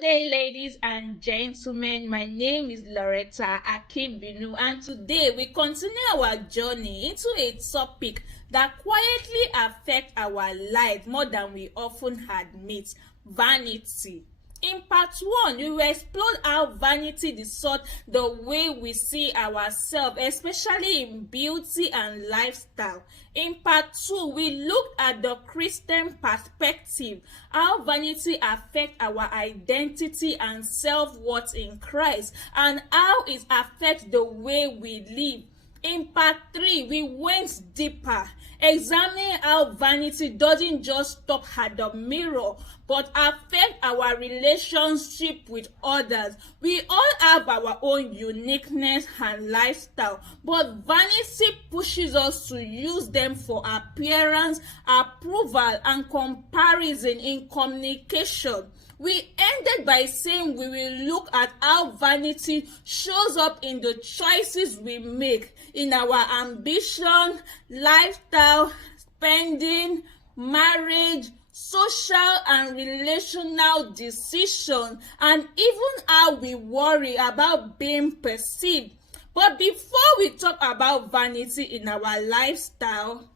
Good day, ladies and gentlemen. My name is Loretta Akinbinu, and today we continue our journey into a topic that quietly affects our life more than we often admit: vanity. In part 1, we will explore how vanity distorts the way we see ourselves, especially in beauty and lifestyle. In part 2, we looked at the Christian perspective, how vanity affects our identity and self-worth in Christ, and how it affects the way we live. In part 3, we went deeper, examining how vanity doesn't just stop at the mirror, but affect our relationship with others. We all have our own uniqueness and lifestyle, but vanity pushes us to use them for appearance, approval, and comparison in communication. We ended by saying we will look at how vanity shows up in the choices we make in our ambition, lifestyle, spending, marriage, social and relational decisions, and even how we worry about being perceived. But before we talk about vanity in our lifestyle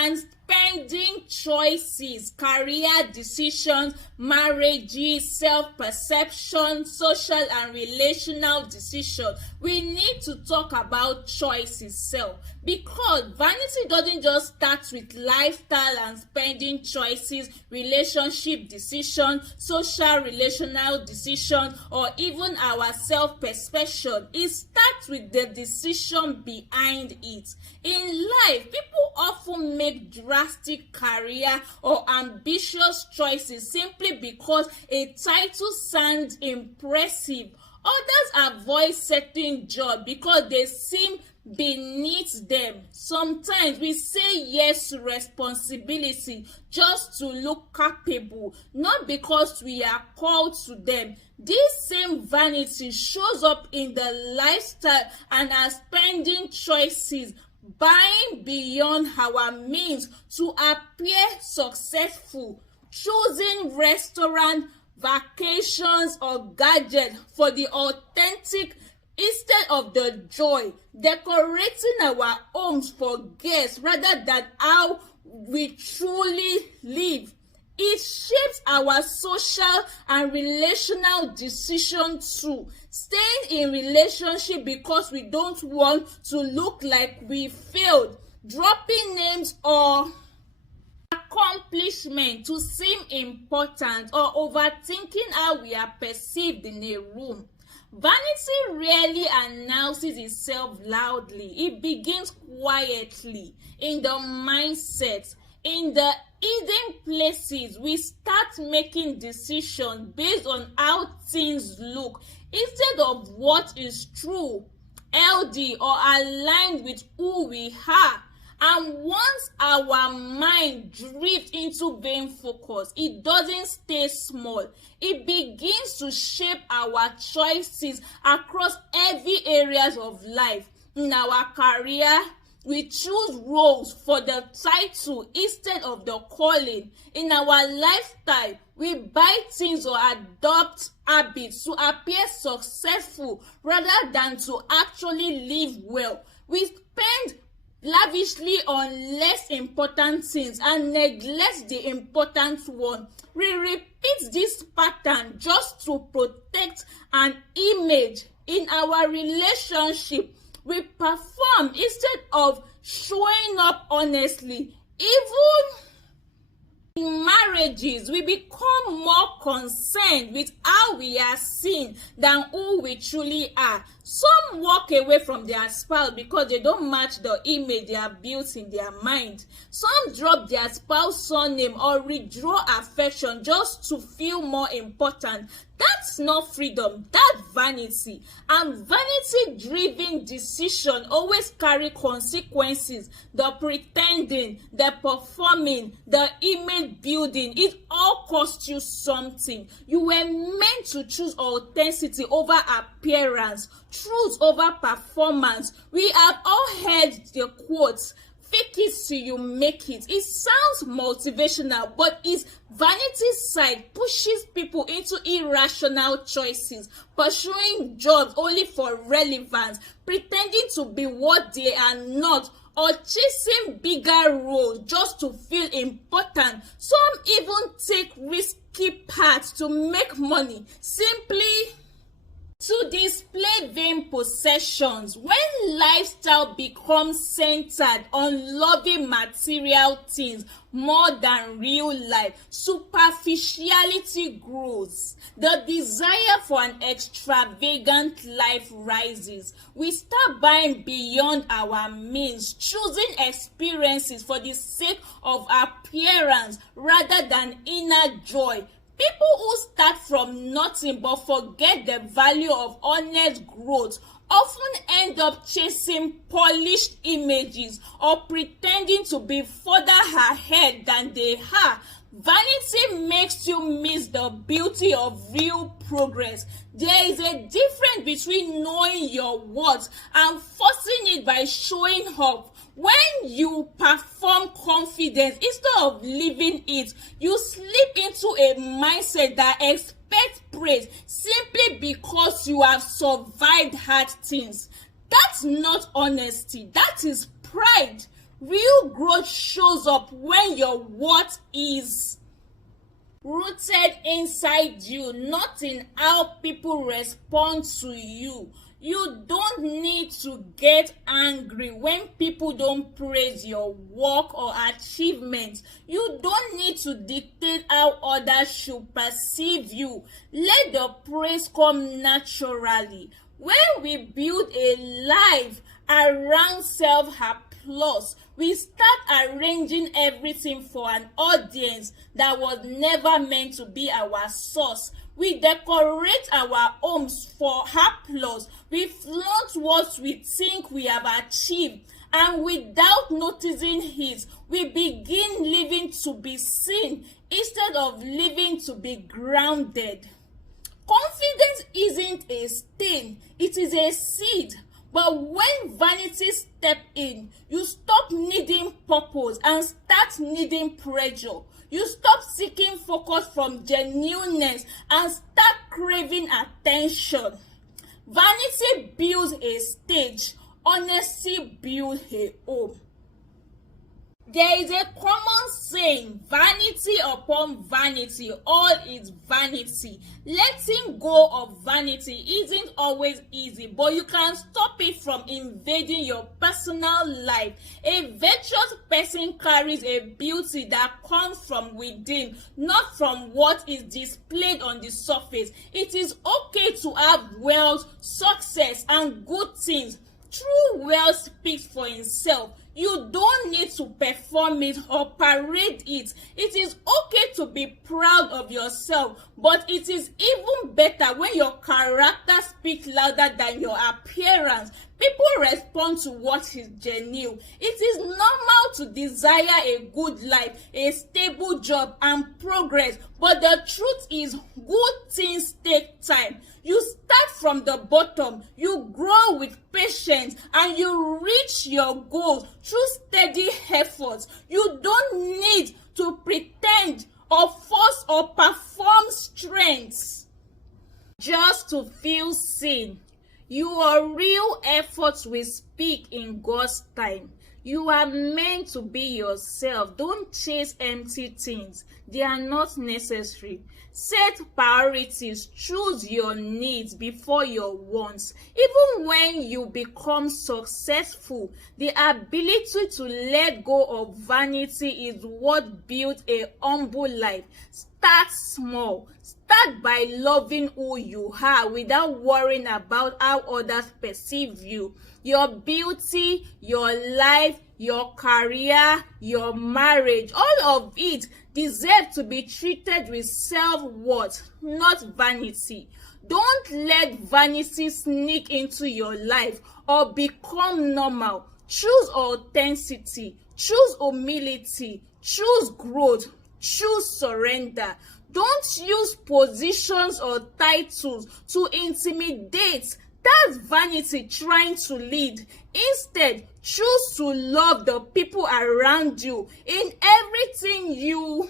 and spending choices, career decisions, marriages, self-perception, social and relational decisions, we need to talk about choice itself, because vanity doesn't just start with lifestyle and spending choices, relationship decisions, social relational decisions, or even our self-perception. It starts with the decision behind it. In life, people often make drastic career or ambitious choices simply because a title sounds impressive. Others avoid certain jobs because they seem beneath them. Sometimes we say yes to responsibility just to look capable, not because we are called to them. This same vanity shows up in the lifestyle and our spending choices, buying beyond our means to appear successful, choosing restaurant, vacations, or gadgets for the authentic instead of the joy, decorating our homes for guests rather than how we truly live. It shapes our social and relational decisions too. Staying in relationship because we don't want to look like we failed, dropping names or accomplishment to seem important, or overthinking how we are perceived in a room. Vanity rarely announces itself loudly. It begins quietly in the mindset. In the hidden places, we start making decisions based on how things look instead of what is true, healthy, or aligned with who we are. And once our mind drifts into being focused, it doesn't stay small. It begins to shape our choices across every areas of life. In our career, we choose roles for the title instead of the calling. In our lifestyle, we buy things or adopt habits to appear successful rather than to actually live well. We spend lavishly on less important things and neglect the important one. We repeat this pattern just to protect an image. In our relationship, we perform instead of showing up honestly. Even in marriages, we become more concerned with how we are seen than who we truly are. Some walk away from their spouse because they don't match the image they have built in their mind. Some drop their spouse's surname or withdraw affection just to feel more important. That's not freedom, that's vanity. And vanity-driven decisions always carry consequences. The pretending, the performing, the image building, it all costs you something. You were meant to choose authenticity over appearance, truth over performance. We have all heard the quotes, fake fake it till you make it. It sounds motivational, but its vanity side pushes people into irrational choices, pursuing jobs only for relevance, pretending to be what they are not, or chasing bigger roles just to feel important. Some even take risky paths to make money, simply to display vain possessions. When lifestyle becomes centered on loving material things more than real life, superficiality grows. The desire for an extravagant life rises. We start buying beyond our means, choosing experiences for the sake of appearance rather than inner joy. People who start from nothing but forget the value of honest growth often end up chasing polished images or pretending to be further ahead than they are. Vanity makes you miss the beauty of real progress. There is a difference between knowing your worth and forcing it by showing up. When you perform confidence instead of living it, you slip into a mindset that expects praise simply because you have survived hard things. That's not honesty, that is pride. Real growth shows up when your worth is rooted inside you, not in how people respond to you. You don't need to get angry when people don't praise your work or achievements. You don't need to dictate how others should perceive you. Let the praise come naturally. When we build a life around self-applause, we start arranging everything for an audience that was never meant to be our source. We decorate our homes for applause. We flaunt what we think we have achieved, and without noticing it, we begin living to be seen instead of living to be grounded. Confidence isn't a stain, it is a seed. But when vanity steps in, you stop needing purpose and start needing pressure. You stop seeking focus from genuineness and start craving attention. Vanity builds a stage, honesty builds a home. There is a common saying, vanity upon vanity, all is vanity. Letting go of vanity isn't always easy, but you can stop it from invading your personal life. A virtuous person carries a beauty that comes from within, not from what is displayed on the surface. It is okay to have wealth, success, and good things. True wealth speaks for itself. You don't need to perform it or parade it. It is okay to be proud of yourself, but it is even better when your character speaks louder than your appearance. People respond to what is genuine. It is normal to desire a good life, a stable job, and progress, but the truth is, good things take time. You start from the bottom, you grow with patience, and you reach your goals through steady efforts. You don't need to pretend or force or perform strengths just to feel seen. Your real efforts will speak in God's time. You are meant to be yourself. Don't chase empty things. They are not necessary. Set priorities. Choose your needs before your wants. Even when you become successful, the ability to let go of vanity is what builds a humble life. Start small. Start by loving who you are without worrying about how others perceive you. Your beauty, your life, your career, your marriage, all of it deserves to be treated with self-worth, not vanity. Don't let vanity sneak into your life or become normal. Choose authenticity, choose humility, choose growth, choose surrender. Don't use positions or titles to intimidate. That's vanity trying to lead. Instead, choose to love the people around you in everything you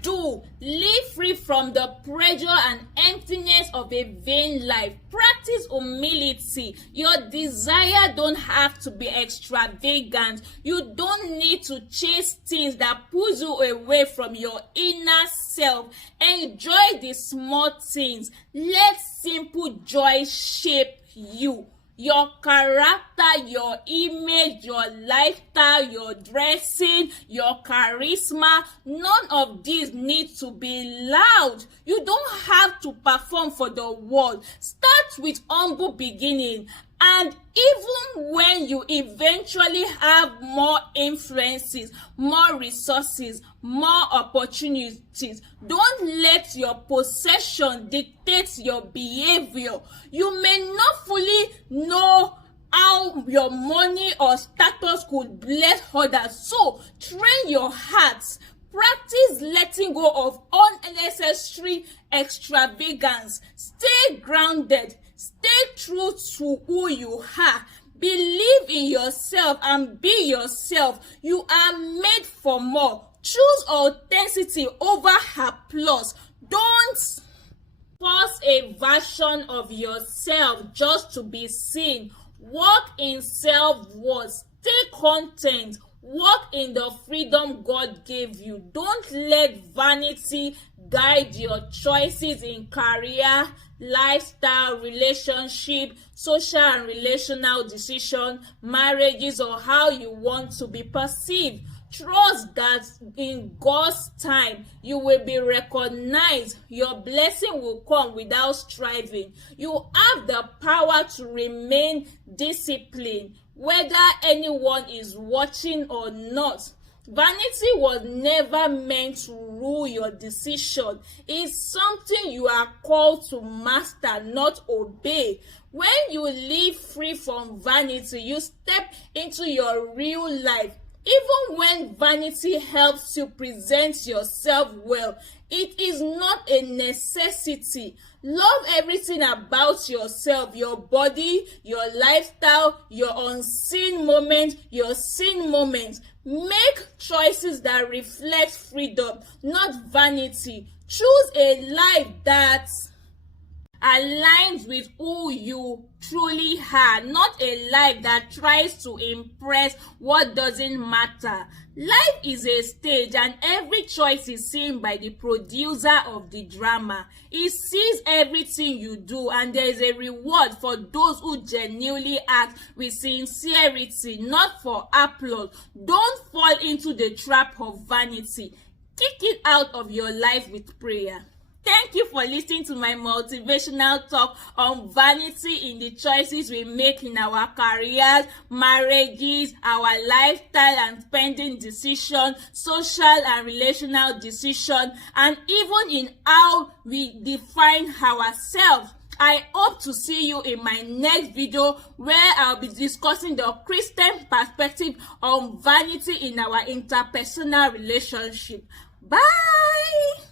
do. Live free from the pressure and emptiness of a vain life. Practice humility. Your desire don't have to be extravagant. You don't need to chase things that pull you away from your inner self. Enjoy the small things. Let simple joy shape you. Your character, your image, your lifestyle, your dressing, your charisma, none of these need to be loud. You don't have to perform for the world. Start with humble beginning. And even when you eventually have more influences, more resources, more opportunities, don't let your possession dictate your behavior. You may not fully know how your money or status could bless others. So train your heart. Practice letting go of unnecessary extravagance. Stay grounded. Stay true to who you are. Believe in yourself and be yourself. You are made for more. Choose authenticity over applause. Don't force a version of yourself just to be seen. Walk in self-worth. Stay content. Walk in the freedom God gave you. Don't let vanity guide your choices in career, lifestyle, relationship, social and relational decision, marriages, or how you want to be perceived. Trust that in God's time, you will be recognized. Your blessing will come without striving. You have the power to remain disciplined, whether anyone is watching or not. Vanity was never meant to rule your decision. It's something you are called to master, not obey. When you live free from vanity, you step into your real life. Even when vanity helps you present yourself well, it is not a necessity. Love everything about yourself, your body, your lifestyle, your unseen moment, your seen moments. Make choices that reflect freedom, not vanity. Choose a life that aligns with who you truly are, not a life that tries to impress what doesn't matter. Life is a stage, and every choice is seen by the producer of the drama. He sees everything you do, and there is a reward for those who genuinely act with sincerity, not for applause. Don't fall into the trap of vanity. Kick it out of your life with prayer. Thank you for listening to my motivational talk on vanity in the choices we make in our careers, marriages, our lifestyle and spending decision, social and relational decision, and even in how we define ourselves. I hope to see you in my next video where I'll be discussing the Christian perspective on vanity in our interpersonal relationship. Bye!